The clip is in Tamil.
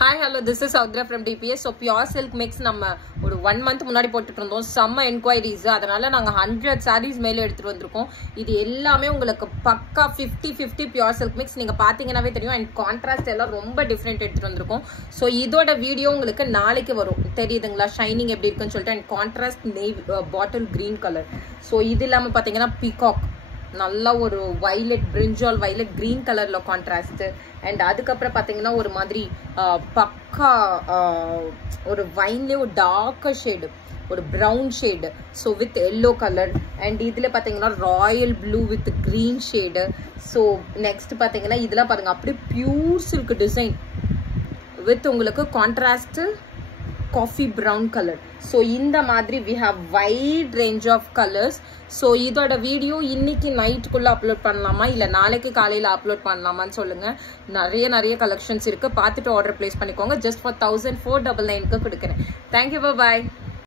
Hi, hello, this is Saudra from DPS. So, pure silk mix நம்ம ஒரு 1 month முன்னாடி போட்டுட்டு இருந்தோம். செம்ம என்குயரிஸ். அதனால நாங்க 100 sarees மேல எடுத்துட்டு வந்திருக்கோம். இது எல்லாமே உங்களுக்கு பக்கா 50-50 pure silk mix. நீங்க பாத்தீங்கன்னாவே தெரியும். அண்ட் கான்ட்ராஸ்ட் எல்லாம் ரொம்ப டிஃபரெண்ட் எடுத்துட்டு வந்திருக்கோம். சோ இதோட வீடியோ உங்களுக்கு நாளைக்கு வரும். தெரியுதுங்களா? ஷைனிங் எப்படி இருக்குன்னு சொல்லிட்டு and contrast navy bottle green colour. So இது இல்லாம பாத்தீங்கன்னா பீகாக் நல்ல ஒரு வயலட் பிரிஞ்சால் வயலட் கிரீன் கலர்ல கான்ட்ராஸ்ட் அண்ட் அதுக்கப்புறம் பாத்தீங்கன்னா ஒரு மாதிரி பக்கா ஒரு வைன்லயே ஒரு டார்க்கர் ஷேடு ஒரு brown shade so with yellow colour and இதுல பாத்தீங்கன்னா Royal blue with green shade so next பாத்தீங்கன்னா இதெல்லாம் பாருங்க அப்படியே பியூர் சில்க் டிசைன் வித் உங்களுக்கு contrast coffee brown color. So இந்த மாதிரி we have wide range of colors. So இதோட வீடியோ இன்னைக்கு நைட் குள்ள அப்லோட் பண்ணலாமா இல்ல நாளைக்கு காலையில அப்லோட் பண்ணலாமான்னு சொல்லுங்க. நிறைய கலெக்ஷன்ஸ் இருக்கு. பார்த்துட்டு ஆர்டர் பிளேஸ் பண்ணிக்கோங்க. just for 1499 க்கு கொடுக்கிறேன். Thank you, bye bye.